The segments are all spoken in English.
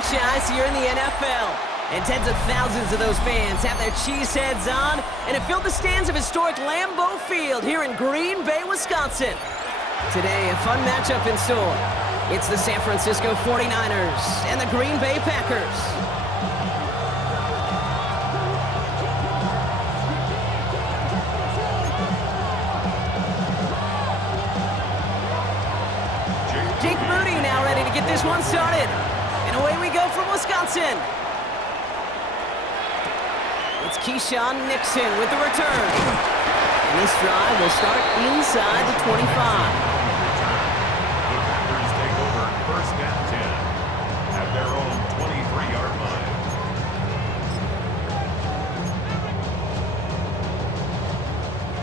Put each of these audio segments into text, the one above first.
franchise here in the NFL. And tens of thousands of those fans have their cheese heads on, and it filled the stands of historic Lambeau Field here in Green Bay, Wisconsin. Today, a fun matchup in store. It's the San Francisco 49ers and the Green Bay Packers. Jake Moody now ready to get this one started. And away we go from Wisconsin. It's Keyshawn Nixon with the return. And this drive will start inside the 25. The Packers take over first and 10 at their own 23-yard line.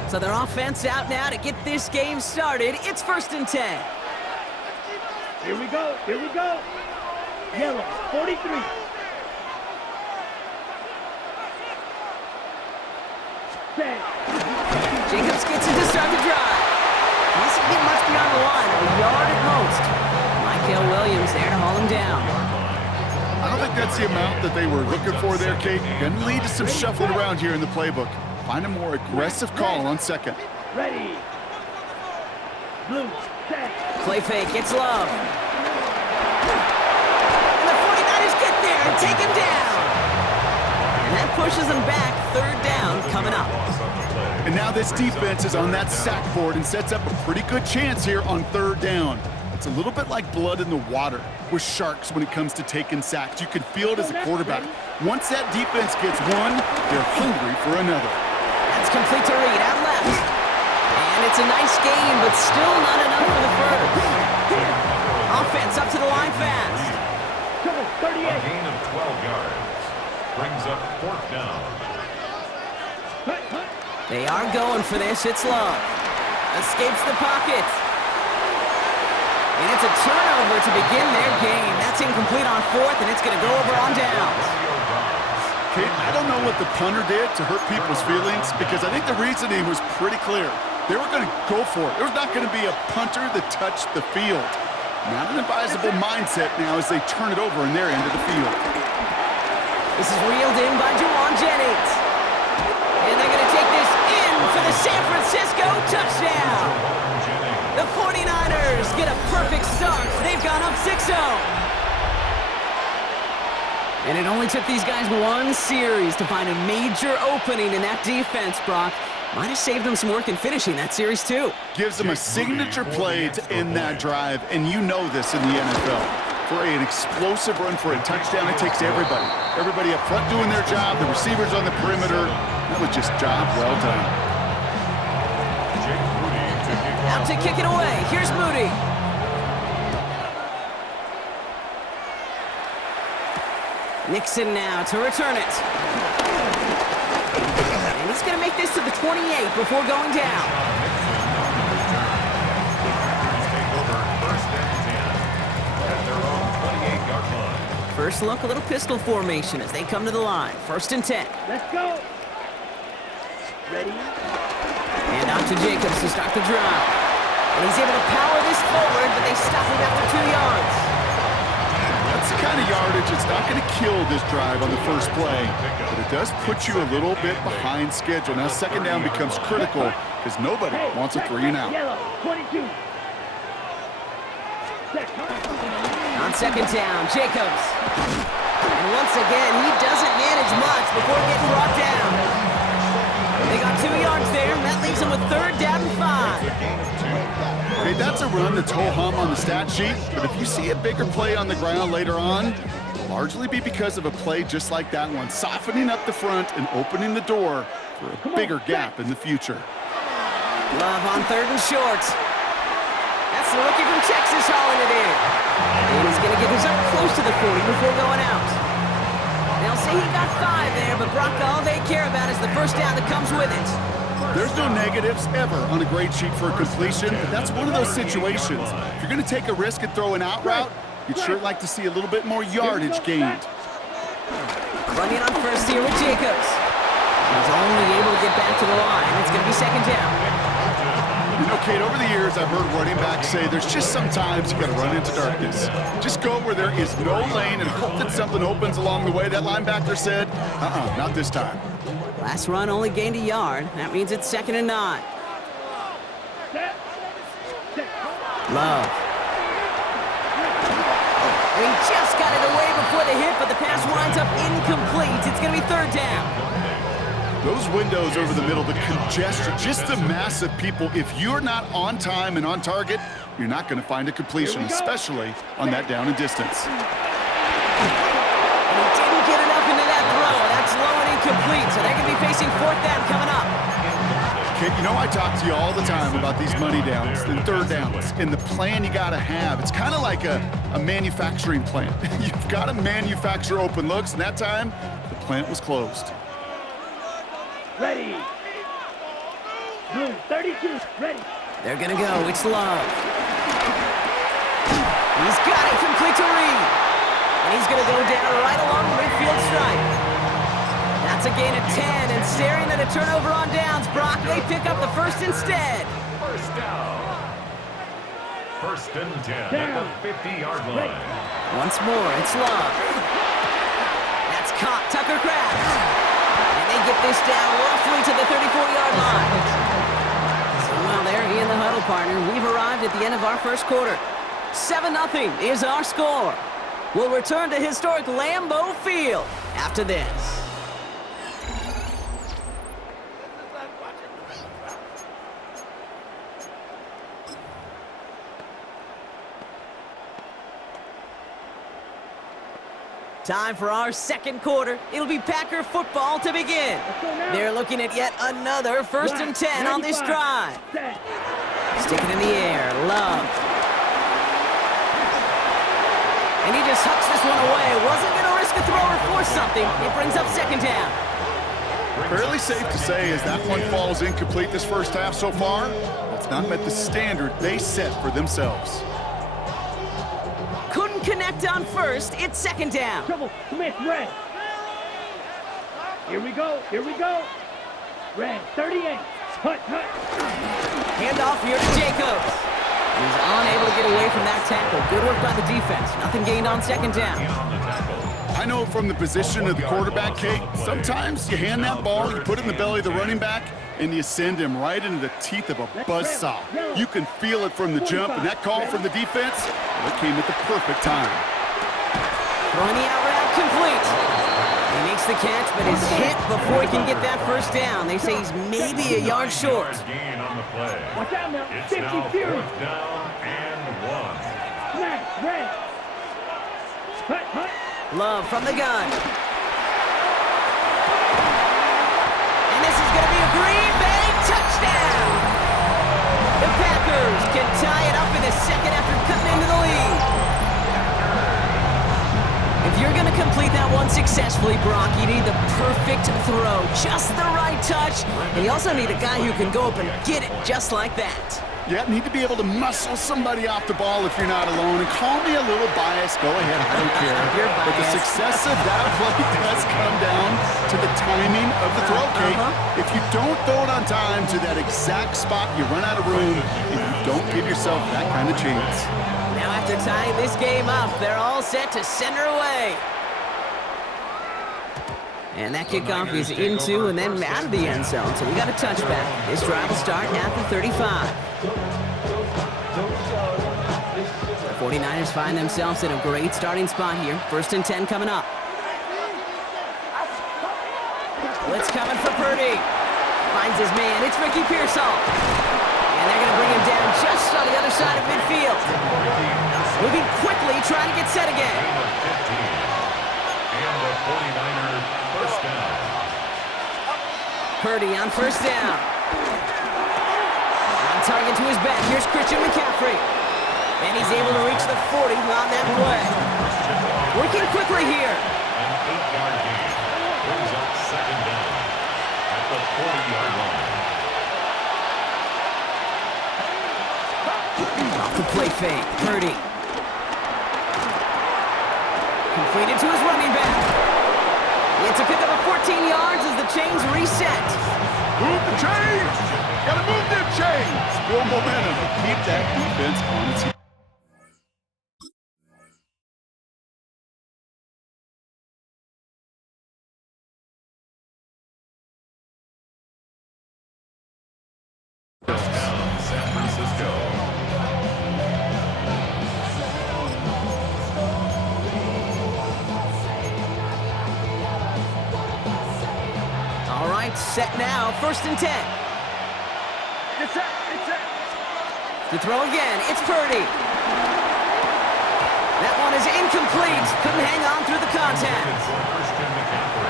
So their offense out now to get this game started. It's first and 10. Here we go, here we go. Yellow, 43. Jacobs gets it to start the drive. Doesn't get much beyond the line, a yard at most. Michael Williams there to haul him down. I don't think that's the amount that they were looking for there, Kate. Going to lead to some shuffling around here in the playbook. Find a more aggressive call on second. Ready. Blue, set. Play fake, it's Love. And the 49ers get there and take him down. And that pushes them back. Third down coming up. And now this defense is on that sack board and sets up a pretty good chance here on third down. It's a little bit like blood in the water with sharks when it comes to taking sacks. You can feel it as a quarterback. Once that defense gets one, they're hungry for another. That's complete to Reed out left. And it's a nice game, but still not enough for the first. Offense up to the line fast. A gain of 12 yards brings up fourth down. They are going for this. It's Love. Escapes the pocket. And it's a turnover to begin their game. That's incomplete on fourth, and it's going to go over on downs. Kate, I don't know what the punter did to hurt people's feelings because I think the reasoning was pretty clear. They were going to go for it. There's not going to be a punter that touched the field. Not an advisable mindset now as they turn it over in their end of the field. This is reeled in by Juwan Jennings. And they're going to take this in for the San Francisco touchdown. The 49ers get a perfect start. They've gone up 6-0. And it only took these guys one series to find a major opening in that defense, Brock. Might have saved them some work in finishing that series, too. Gives them a signature play to end that drive, and you know this in the NFL. For an explosive run for a touchdown, it takes everybody. Everybody up front doing their job, the receivers on the perimeter. That was just job well done. Out to kick it away. Here's Moody. Nixon now to return it. And he's going to make this to the 28 before going down. First look, a little pistol formation as they come to the line. First and 10. Let's go. Ready. And out to Jacobs to start the drive. And he's able to power this forward, but they stop him after 2 yards. That's the kind of yardage that's not going to kill this drive on the first play, but it does put you a little bit behind schedule. Now second down becomes critical because nobody wants a 3 and out. Yellow, 22. On second down, Jacobs. And once again, he doesn't manage much before getting brought down. They got 2 yards there, and that leaves them with third down and 5. Okay, that's a run that's ho-hum on the stat sheet, but if you see a bigger play on the ground later on, it'll largely be because of a play just like that one, softening up the front and opening the door for a bigger gap in the future. Love on third and short. That's the rookie from Texas hauling it in. And he's going to get this up close to the 40 before going out. They'll say he got 5 there, but Brock, all they care about is the first down that comes with it. There's no negatives ever on a grade sheet for a completion, but that's one of those situations. If you're going to take a risk and throw an out route, you'd sure like to see a little bit more yardage gained. Running on first here with Jacobs. He's only able to get back to the line. It's going to be second down. You know, Kate, over the years, I've heard running backs say there's just sometimes you got to run into darkness. Just go where there is no lane and hope that something opens along the way. That linebacker said, not this time. Last run only gained a yard. That means it's 2nd and 9. Love. And he just got it away before the hit, but the pass winds up incomplete. It's going to be 3rd down. Those windows over the middle, the congestion, just the mass of people. If you're not on time and on target, you're not going to find a completion, especially on that down and distance. And he didn't get enough into that throw. That's low and incomplete, so they're going to be facing 4th down coming up. Kid, you know I talk to you all the time about these money downs and 3rd downs and the plan you got to have. It's kind of like a manufacturing plant. You've got to manufacture open looks, and that time, the plant was closed. Ready. Blue 32. Ready. They're going to go. It's Love. He's got it complete to Reed. And he's going to go down right along the midfield stripe. That's a gain of 10, and staring at a turnover on downs. Brock, they pick up the first instead. First down. 1st and 10 at the 50-yard line. Once more, it's Love. That's caught. Tucker Kraft. And they get this down roughly to the 34-yard line. So while there, he and the huddle partner, we've arrived at the end of our 1st quarter. 7-0 is our score. We'll return to historic Lambeau Field after this. Time for our 2nd quarter. It'll be Packer football to begin. They're looking at yet another 1st and 10 on this drive. Sticking in the air, Love. And he just hucks this one away. Wasn't going to risk a throw or force something. It brings up 2nd down. Fairly safe to say as that one falls incomplete this 1st half so far, it's not met the standard they set for themselves. Couldn't connect on 1st. It's 2nd down. Trouble. Smith, red. Here we go. Here we go. Red 38. Hut. Handoff here to Jacobs. He's unable to get away from that tackle. Good work by the defense. Nothing gained on 2nd down. I know from the position of the quarterback, Kate, sometimes you hand that ball, you put it in the belly of the running back, and you send him right into the teeth of a buzzsaw. You can feel it from the jump, and that call from the defense, well, it came at the perfect time. Throwing the out route complete. He makes the catch, but is hit before he can get that 1st down. They say he's maybe a yard short. Gain on the play. Watch out now. It's 50 now Fury. 4th down and 1. Smash. Red. Hut. Love from the gun. And this is going to be a Green Bay touchdown. The Packers can tie it up in the 2nd after cutting into the lead. If you're going to complete that one successfully, Brock, you need the perfect throw, just the right touch, and you also need a guy who can go up and get it just like that. You need to be able to muscle somebody off the ball if you're not alone. And call me a little biased. Go ahead. I don't care. You're but the biased. success of that play does come down to the timing of the throw, Kate. If you don't throw it on time to that exact spot, you run out of room, and you don't give yourself that kind of chance. Now after tying this game up, they're all set to send her away. And that kickoff is into and then out of the end zone, so we got a touchback. This drive will start at the 35. The 49ers find themselves in a great starting spot here. 1st and 10 coming up. Blitz coming for Purdy. Finds his man. It's Ricky Pearsall. And they're going to bring him down just on the other side of midfield. Moving quickly, trying to get set again. And the 49ers first down. Purdy on 1st down. On target to his back. Here's Christian McCaffrey. And he's able to reach the 40 on that play. Working quickly here. An 8-yard gain. Brings up 2nd down at the 40-yard line. Off the play fake. Purdy. Completed to his running back. It's a pickup of 14 yards as the chains reset. Move the chains! Gotta move them chains! Build momentum and keep that defense on its heels. First down, San Francisco. All right, set now, 1st and 10. It's set. To throw again, it's Purdy. That one is incomplete. Couldn't hang on through the contact.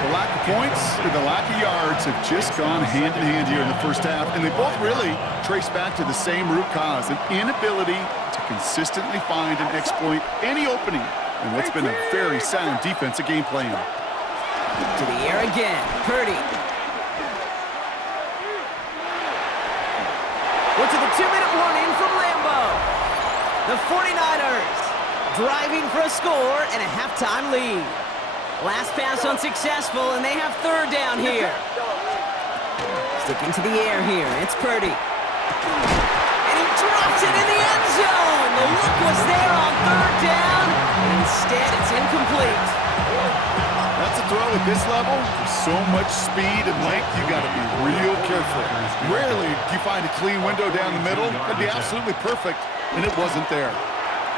The lack of points and the lack of yards have just gone hand in hand here in the first half, and they both really trace back to the same root cause, an inability to consistently find and exploit any opening in what's been a very sound defensive game plan. To the air again, Purdy. We're to the 2-minute warning from Lambeau. The 49ers driving for a score and a halftime lead. Last pass unsuccessful, and they have 3rd down here. Sticking to the air here, it's Purdy. And he drops it in the end zone. The look was there on 3rd down, and instead it's incomplete. That's a throw at this level. With so much speed and length, you got to be real careful. Rarely do you find a clean window down the middle. That'd be absolutely perfect, and it wasn't there.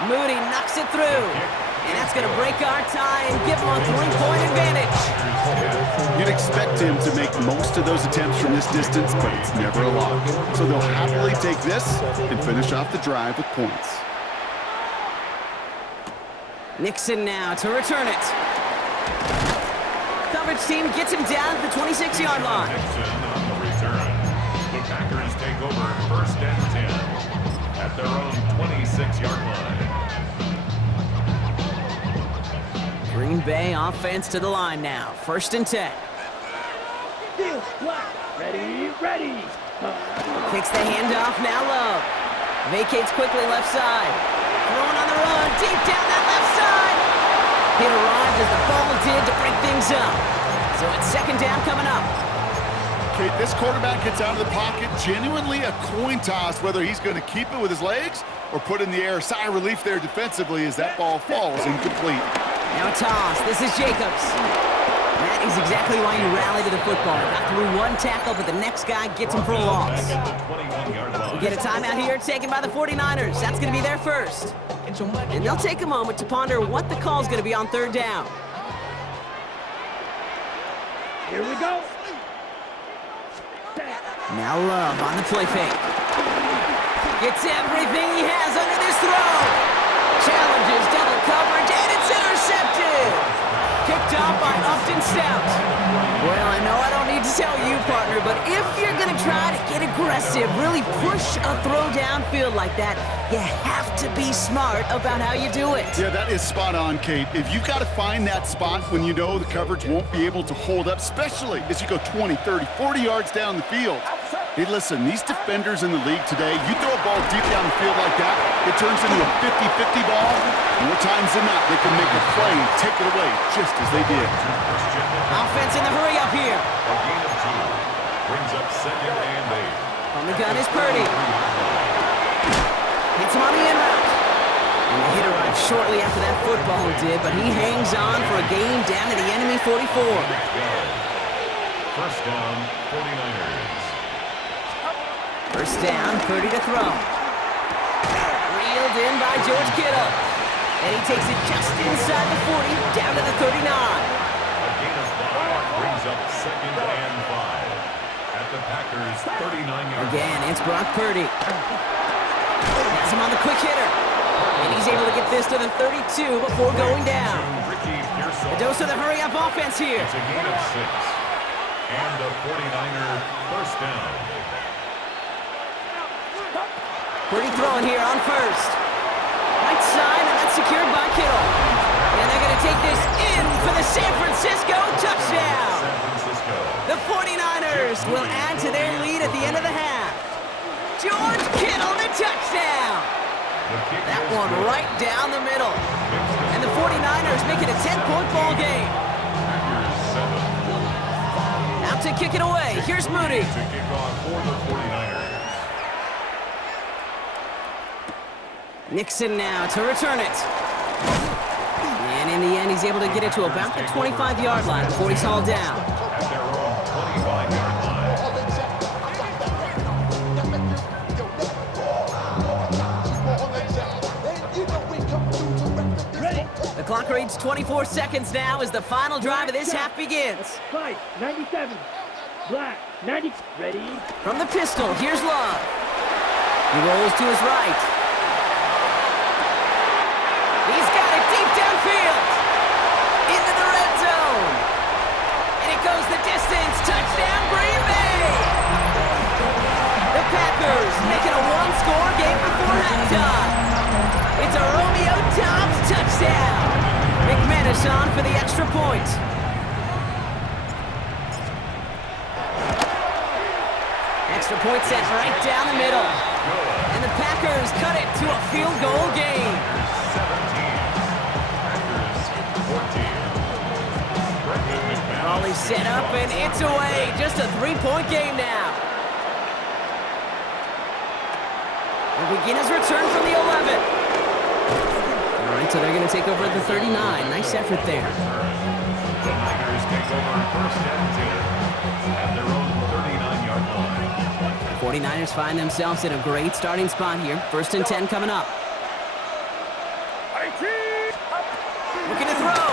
Moody knocks it through, and that's going to break our tie and give him a 3-point advantage. You'd expect him to make most of those attempts from this distance, but it's never a lock. So they'll happily take this and finish off the drive with points. Nixon now to return it. Coverage team gets him down at the 26-yard line. Nixon on the return. The Packers take over 1st and 10 at their own 26-yard line. Green Bay offense to the line now. 1st and 10. Deal, flat. Ready. Kicks the handoff, now Love. Vacates quickly left side. Throwing on the run, deep down that left side. It arrived as the ball did to break things up. So it's 2nd down coming up. Okay, this quarterback gets out of the pocket. Genuinely a coin toss whether he's going to keep it with his legs or put in the air. Sigh of relief there defensively as that ball falls incomplete. Now a toss. This is Jacobs. That is exactly why you rally to the football. Got through one tackle, but the next guy gets him for a loss. We get a timeout here taken by the 49ers. That's going to be their first. And they'll take a moment to ponder what the call is going to be on 3rd down. Here we go. Now Love on the play fake. Gets everything he has under this throw. Challenges double coverage, and it's intercepted. Kicked off by Upton Stout. Well, I know I don't need to tell you, partner, but if you're going to try to get aggressive, really push a throw downfield like that, you have to be smart about how you do it. Yeah, that is spot on, Kate. If you've got to find that spot when you know the coverage won't be able to hold up, especially as you go 20, 30, 40 yards down the field. Hey, listen, these defenders in the league today, you throw a ball deep down the field like that, it turns into a 50-50 ball. More times than not, they can make a play and take it away just as they did. Offense in the hurry up here. A gain of 2 brings up 2nd and 8. On the gun is Purdy. Hits him on the in route. And the hit arrived shortly after that football did, but he hangs on for a gain down to the enemy 44. 1st down, 49ers. 1st down, Purdy to throw. Reeled in by George Kittle. And he takes it just inside the 40, down to the 39. A gain of 5 brings up 2nd and 5 at the Packers' 39-yard line. Again, it's Brock Purdy. Has him on the quick hitter. And he's able to get this to the 32 before going down. A dose of the hurry-up offense here. It's a gain of 6 and a 49er 1st down. Purdy throwing here on 1st. Right side, and that's secured by Kittle. And they're going to take this in for the San Francisco touchdown. The 49ers will add to their lead at the end of the half. George Kittle, the touchdown. That one right down the middle. And the 49ers make it a 10-point ball game. Now out to kick it away. Here's Moody. To kick off for the 49ers. Nixon now to return it. And in the end, he's able to get it to about the 25-yard line before he's hauled down. At their own 25-yard line. Ready. The clock reads 24 seconds now as the final drive of this half begins. Fight. 97. Black. 90. Ready. From the pistol, here's Love. He rolls to his right. He's got it deep downfield. Into the red zone. And it goes the distance. Touchdown, Green Bay. The Packers making a one-score game before halftime. It's a Romeo Doubs touchdown. McManus on for the extra point. Extra point set right down the middle. And the Packers cut it to a field goal game. 17. Volley set up and it's away. Just a three-point game now. We'll begin his return from the 11. All right, so they're going to take over at the 39. Nice effort there. The Niners take over first and 10 at their own 39-yard line. 49ers find themselves in a great starting spot here. First and 10 coming up. Looking to throw.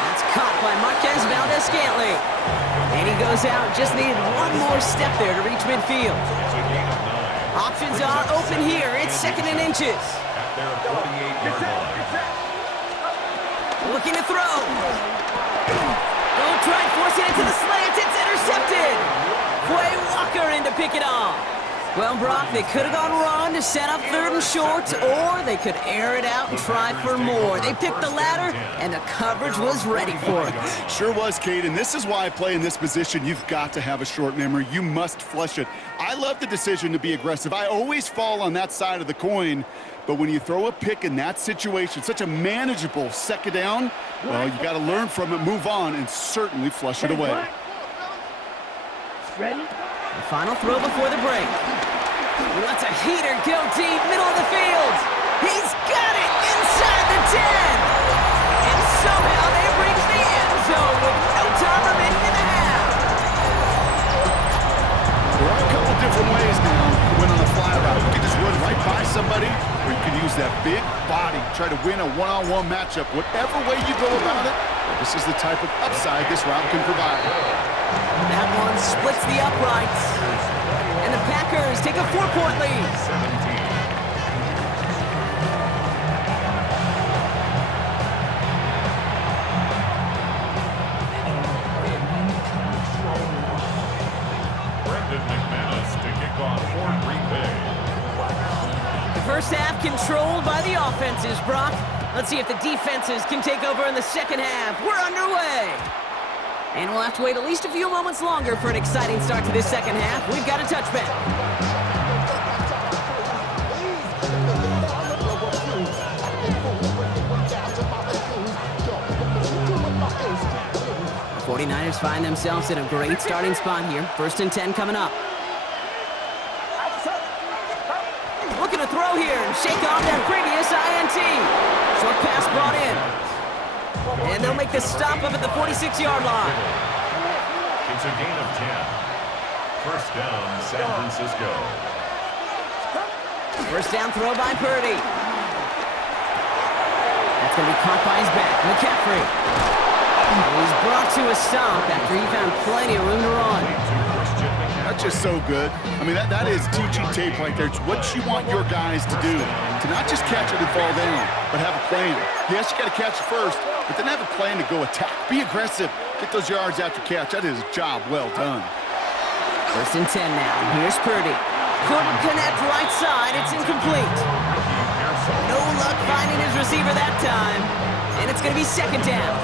That's caught by Marquez Valdez-Scantling. And he goes out. Just needed one more step there to reach midfield. It's a gain of 9. Options are open here. It's second and inches. At their 48-yard line. Looking to throw. Don't try forcing it to the slant. It's intercepted. Quay Walker in to pick it off. Well, Brock, they could have gone run to set up third and short, or they could air it out and try for more. They picked the latter, and the coverage was ready for it. Sure was, Kate, and this is why I play in this position. You've got to have a short memory. You must flush it. I love the decision to be aggressive. I always fall on that side of the coin, but when you throw a pick in that situation, such a manageable second down, well, you got to learn from it, move on, and certainly flush it away. Ready. The final throw before the break. He lets a heater go deep, middle of the field. He's got it inside the 10. And somehow they reach the end zone with no time remaining in the half. There are a couple different ways now to win on the fly route. You can just run right by somebody, or you can use that big body, try to win a one-on-one matchup. Whatever way you go about it, this is the type of upside this route can provide. That one splits the uprights. And the Packers take a 4-point lead. 17. Brendan McManus to kick off for Green Bay. The first half controlled by the offenses, Brock. Let's see if the defenses can take over in the second half. We're underway. And we'll have to wait at least a few moments longer for an exciting start to this second half. We've got a touchback. The 49ers find themselves in a great starting spot here. First and 10 coming up. Looking to throw here and shake off that previous INT. Short pass brought in. And they'll make the stop up at the 46-yard line. It's a gain of 10. First down, San Francisco. First down throw by Purdy. That's going to be caught by his back. McCaffrey. He's brought to a stop after he found plenty of room to run. That's just so good. I mean, that is teaching tape right there. It's what you want your guys to do. To not just catch it and fall down, but have a plan. Yes, you got to catch it first, but then have a plan to go attack. Be aggressive. Get those yards after catch. That is a job well done. First and 10 now. Here's Purdy. Couldn't connect right side. It's incomplete. No luck finding his receiver that time. And it's going to be second down.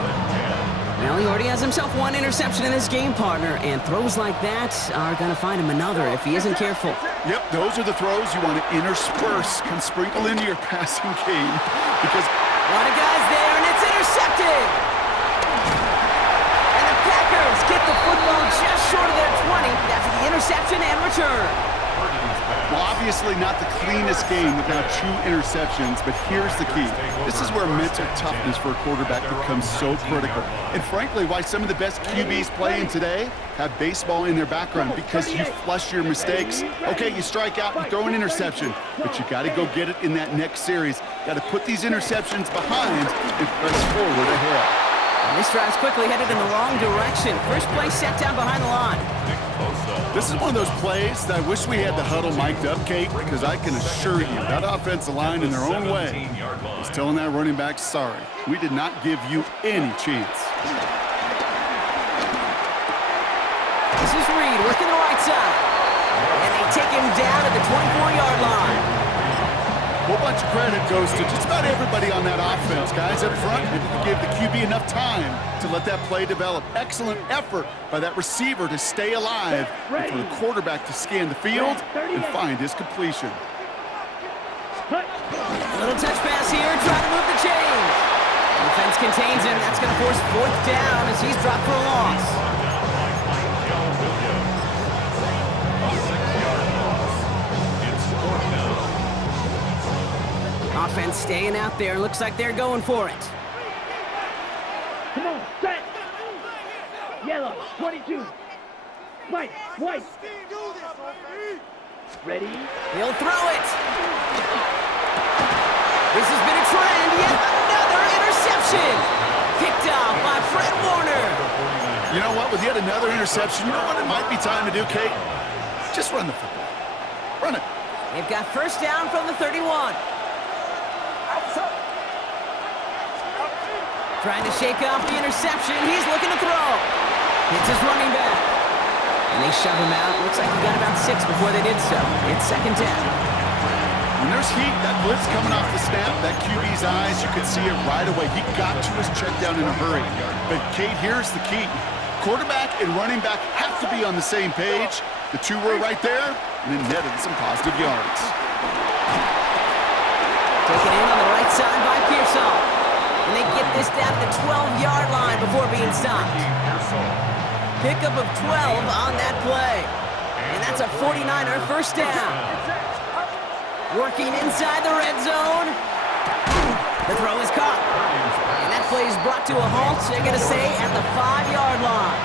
Well, he already has himself one interception in this game, partner, and throws like that are going to find him another if he isn't careful. Yep, those are the throws you want to intersperse, can sprinkle into your passing game, because a lot of guys there, and it's intercepted! And the Packers get Obviously not the cleanest game with now 2 interceptions, but here's the key. This is where mental toughness for a quarterback becomes so critical. And frankly, why some of the best QBs playing today have baseball in their background, because you flush your mistakes. Okay, you strike out, you throw an interception, but you got to go get it in that next series. Got to put these interceptions behind and press forward ahead. And this drive's quickly headed in the wrong direction. First play set down behind the line. This is one of those plays that I wish we had the huddle mic'd up, Kate, because I can assure you that offensive line in their own way is telling that running back, sorry, we did not give you any chance. This is Reed working the right side. And they take him down at the 24-yard line. A whole bunch of credit goes to just about everybody on that offense. Guys up front, maybe they gave the QB enough time to let that play develop. Excellent effort by that receiver to stay alive and for the quarterback to scan the field and find his completion. A little touch pass here, trying to move the chains. Defense contains him. That's going to force 4th down as he's dropped for a loss. Offense staying out there. Looks like they're going for it. Come on, set. Yellow, 22. White. Ready? He'll throw it. This has been a trend. Yet another interception. Picked off by Fred Warner. You know what? With yet another interception, you know what it might be time to do, Kate? Just run the football. Run it. They've got first down from the 31. Trying to shake off the interception. He's looking to throw. It's his running back. And they shove him out. Looks like he got about 6 before they did so. It's 2nd down. When there's heat, that blitz coming off the snap, that QB's eyes, you could see it right away. He got to his check down in a hurry. But, Kate, here's the key. Quarterback and running back have to be on the same page. The two were right there, and it netted some positive yards. Taken in on the right side by Pearson. And they get this down to the 12-yard line before being stopped. Pickup of 12 on that play. And that's a 49er first down. Working inside the red zone. The throw is caught. And that play is brought to a halt, they're going to say, at the 5-yard line.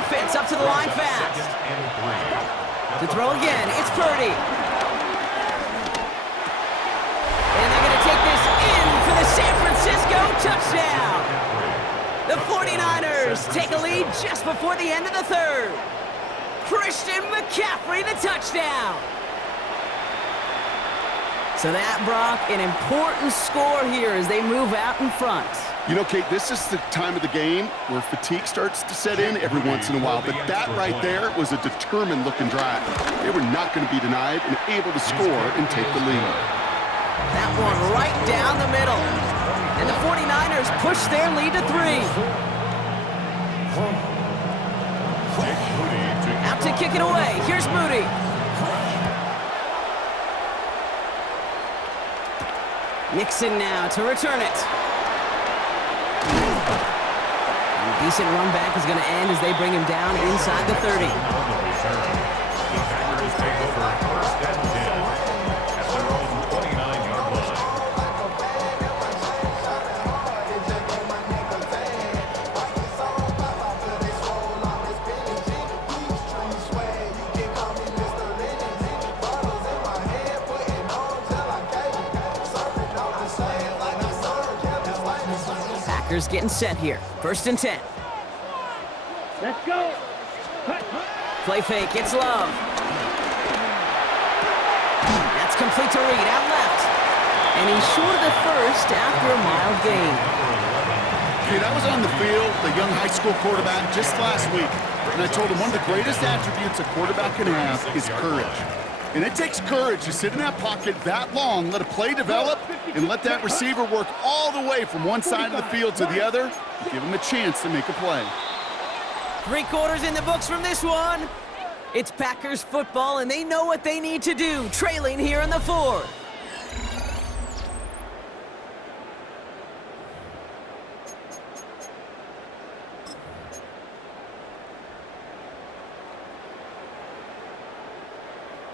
Offense up to the line fast. To throw again, it's Purdy. And they're going to take this in for the San Francisco touchdown. The 49ers take a lead just before the end of the 3rd. Christian McCaffrey, the touchdown. So that, Brock, an important score here as they move out in front. You know, Kate, this is the time of the game where fatigue starts to set in every once in a while. But that right there was a determined-looking drive. They were not going to be denied and able to score and take the lead. That one right down the middle. And the 49ers push their lead to 3. Out to kick it away. Here's Moody. Nixon now to return it. And a decent run back is going to end as they bring him down inside the 30. The Packers take over 1st and 10 at their own 29-yard line. Packers getting set here. 1st and 10. Let's go. Play fake, it's Love. That's complete to Reed, out left. And he's short of the 1st after a mild gain. Okay, that was on the field, the young high school quarterback, just last week. And I told him one of the greatest attributes a quarterback can have is courage. And it takes courage to sit in that pocket that long, let a play develop, and let that receiver work all the way from one side of the field to the other, and give him a chance to make a play. 3 quarters in the books from this one. It's Packers football, and they know what they need to do, trailing here in the 4th.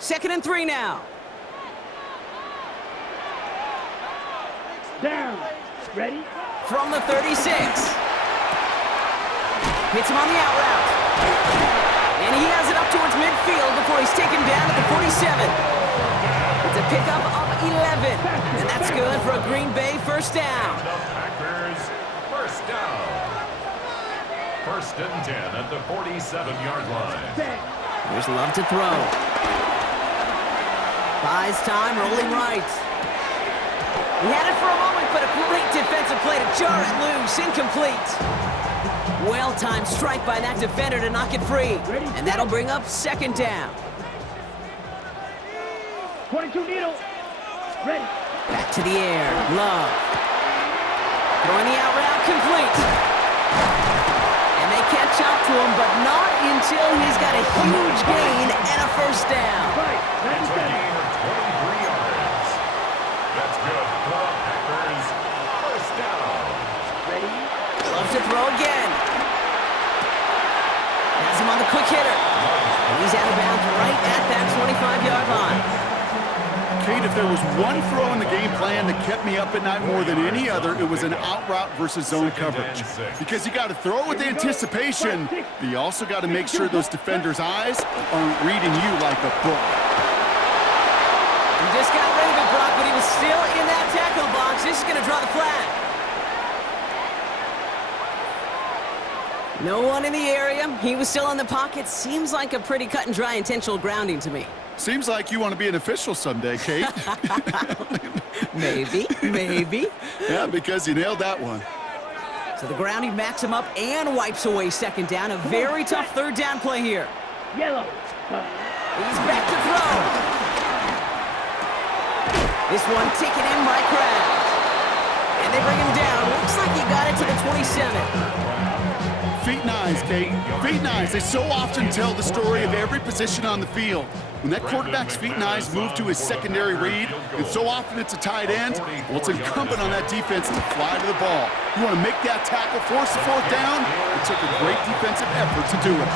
2nd and 3 now. Down. Ready? From the 36. Hits him on the out route. And he has it up towards midfield before he's taken down at the 47. It's a pickup of 11. And that's good for a Green Bay first down. The Packers first down. 1st and 10 at the 47-yard line. There's Love to throw. Buys time, rolling right. He had it for a moment, but a great defensive play to jar it loose. Incomplete. Well-timed strike by that defender to knock it free. And that'll bring up 2nd down. 22 needle. Ready. Back to the air. Love. Throwing the out route, complete. And they catch up to him, but not until he's got a huge gain and a first down. Right. That's a 97. gain of 23 yards. That's good for the Packers first down. Ready. Love to throw again. Has him on the quick hitter. And he's out of bounds right at that 25-yard line. Kate, if there was one throw in the game plan that kept me up at night more than any other, it was an out route versus zone coverage. Because you got to throw with anticipation, but you also got to make sure those defenders' eyes aren't reading you like a book. He just got rid of it, Brock, but he was still in that tackle box. This is going to draw the flag. No one in the area. He was still in the pocket. Seems like a pretty cut and dry intentional grounding to me. Seems like you want to be an official someday, Kate. Maybe, maybe. Yeah, because you nailed that one. So the grounding backs him up and wipes away 2nd down. A very tough 3rd down play here. Yellow. He's back to throw. This one taken in by Kraft. And they bring him down. Looks like he got it to the 27. Feet and eyes, Kate. Feet and eyes. They so often tell the story of every position on the field. When that quarterback's feet and eyes move to his secondary read, and so often it's a tight end, well, it's incumbent on that defense to fly to the ball. You want to make that tackle, force the 4th down. It took a great defensive effort to do it.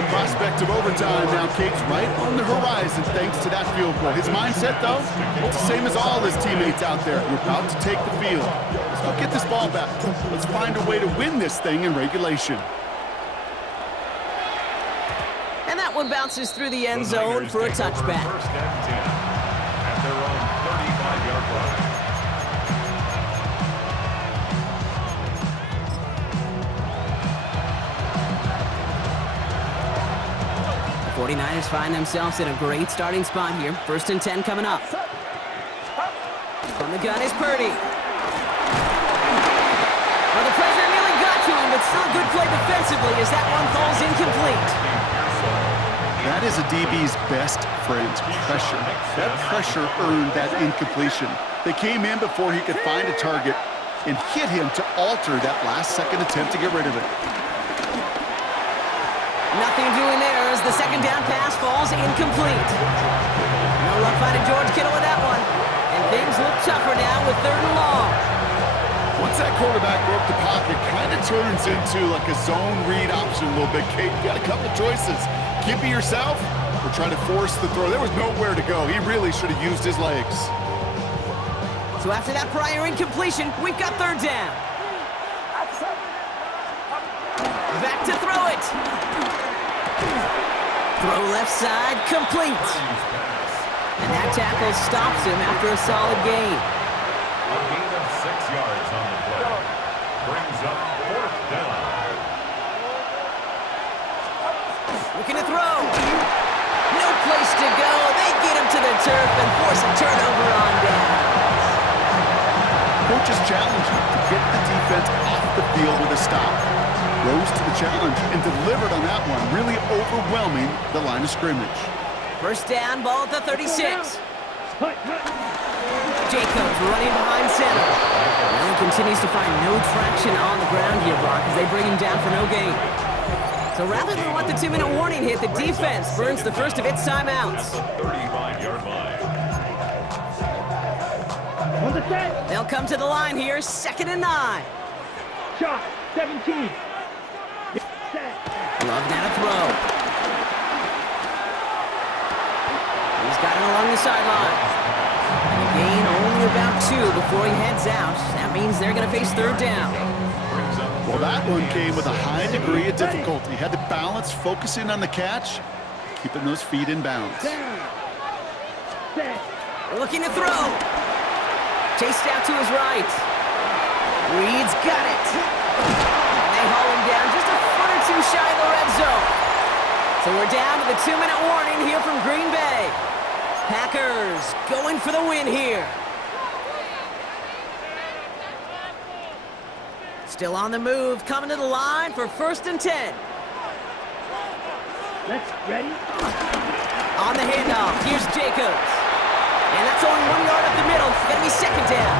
The prospect of overtime now, Kate's right on the horizon thanks to that field goal. His mindset, though, it's the same as all his teammates out there. We're about to take the field. Let's go get this ball back. Let's find a way to win this thing in regulation. And that one bounces through the end zone for a touchback. 1st and 10 at their own 35-yard line. The 49ers find themselves in a great starting spot here. 1st and 10 coming up. From the gun is Purdy. Well, the pressure nearly got to him, but still a good play defensively as that one falls incomplete. That is a DB's best friend, pressure. That pressure earned that incompletion. They came in before he could find a target and hit him to alter that last-second attempt to get rid of it. Nothing doing there as the 2nd down pass falls incomplete. No luck finding George Kittle with that one. And things look tougher now with 3rd and long. Once that quarterback broke the pocket, kind of turns into like a zone read option a little bit. Kate, you got a couple choices. Keep it yourself or try to force the throw. There was nowhere to go. He really should have used his legs. So after that prior incompletion, we've got 3rd down. Back to throw it. Throw left side, complete. And that tackle stops him after a solid gain. A gain of 6 yards on the play. Brings up 4th down. Looking to throw. No place to go. They get him to the turf and force a turnover on down. Coach's challenge to get the defense off the field with a stop. Rose to the challenge and delivered on that one, really overwhelming the line of scrimmage. 1st down, ball at the 36. Jacobs running behind center. And he continues to find no traction on the ground here, Brock, as they bring him down for no gain. So rather than let the 2-minute warning hit, the defense burns the first of its timeouts. 35-yard line. On the set. They'll come to the line here, 2nd and 9. Shot. 17. Set. Love now to throw. sideline. And a gain only about 2 before he heads out. That means they're going to face third down. Well, that one came with a high degree of difficulty. Had to balance focusing on the catch, keeping those feet in bounds. Looking to throw. Chased out to his right. Reed's got it. And they haul him down just a foot or 2 shy of the red zone. So we're down to the 2-minute warning here from Green Bay. Packers going for the win here. Still on the move, coming to the line for 1st and 10. Let's ready. On the handoff, here's Jacobs. And that's only 1 yard up the middle. It's going to be 2nd down.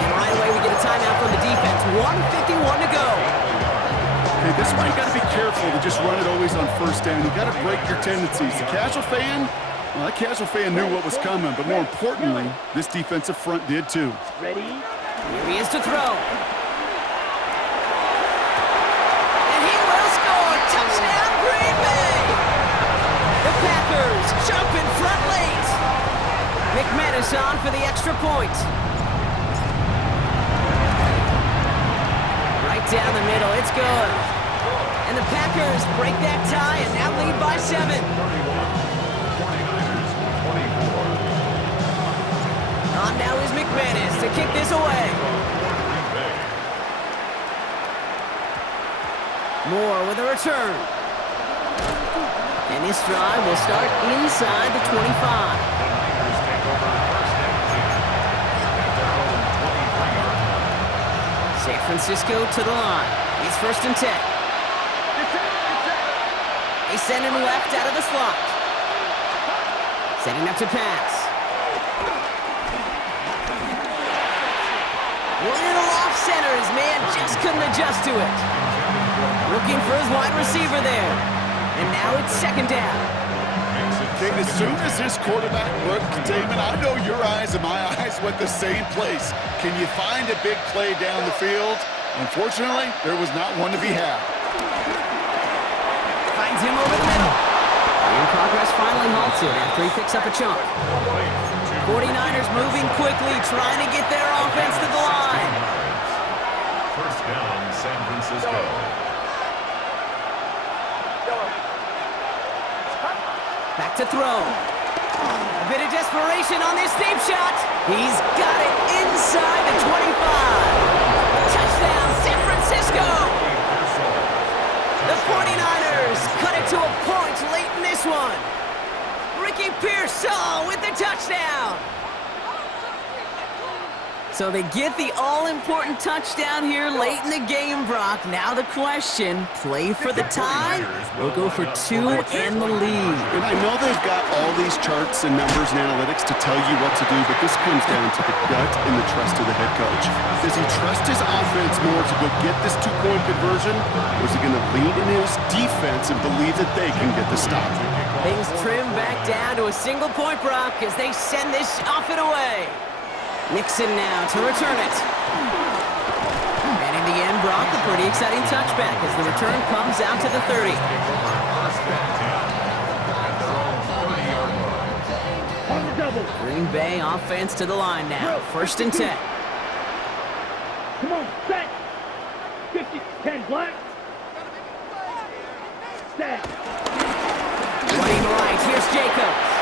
And right away we get a timeout from the defense. 1:51 to go. Okay, this is why you got to be careful to just run it always on 1st down. You got to break your tendencies. The casual fan, well, that casual fan knew what was coming, but more importantly, this defensive front did too. Ready. Here he is to throw. And he will score. Touchdown, Green Bay. The Packers jump in front late. McManus on for the extra point. Right down the middle, it's good. And the Packers break that tie and now lead by 7. 49ers 24. On now is McManus to kick this away. Moore with a return. And this drive will start inside the 25. The Niners take over 1st and 10 at their own 23-yard line. San Francisco to the line. It's 1st and 10. They send him left out of the slot. Setting up to pass. One in the off center. His man just couldn't adjust to it. Looking for his wide receiver there. And now it's 2nd down. Okay, as soon as this quarterback broke containment, I know your eyes and my eyes went the same place. Can you find a big play down the field? Unfortunately, there was not one to be had. Finds him over the middle. And progress finally halted after he picks up a chunk. 49ers moving quickly, trying to get their offense to the line. 1st down, San Francisco. Back to throw. A bit of desperation on this deep shot. He's got it inside the 25. Touchdown, San Francisco. The 49ers cut it to a point late in this one. Ricky Pearsall with the touchdown. So they get the all-important touchdown here late in the game, Brock. Now the question, play for the tie? We'll go for 2 and the lead. And I know they've got all these charts and numbers and analytics to tell you what to do, but this comes down to the gut and the trust of the head coach. Does he trust his offense more to go get this 2-point conversion, or is he going to lean in his defense and believe that they can get the stop? Things trim back down to a single point, Brock, as they send this off and away. Nixon now to return it. And in the end, Brock, a pretty exciting touchback as the return comes out to the 30. On the double. Green Bay offense to the line now. 1st and 10. Come on, set. 50, 10 black. Set. Running right, here's Jacobs.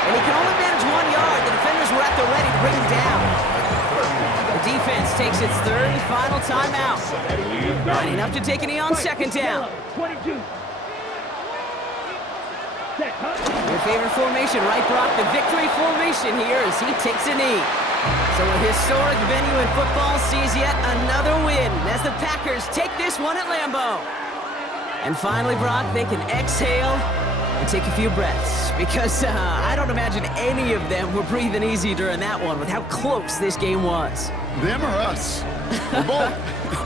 And he can only manage 1 yard. The defenders were at the ready to bring him down. The defense takes its 3rd and final timeout. Lining up to take a knee on 2nd down. 22. Set, huh? Your favorite formation, right, Brock? The victory formation here as he takes a knee. So a historic venue in football sees yet another win as the Packers take this one at Lambeau. And finally, Brock, they can exhale and take a few breaths because I don't imagine any of them were breathing easy during that one with how close this game was. Them or us? We're both.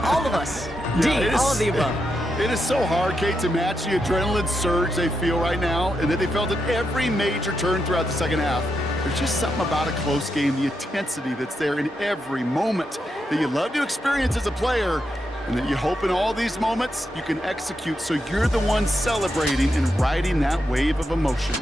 All of us. Yeah, All of the above. It is so hard, Kate, to match the adrenaline surge they feel right now and that they felt at every major turn throughout the 2nd half. There's just something about a close game, the intensity that's there in every moment that you love to experience as a player, and that you hope in all these moments you can execute so you're the one celebrating and riding that wave of emotion.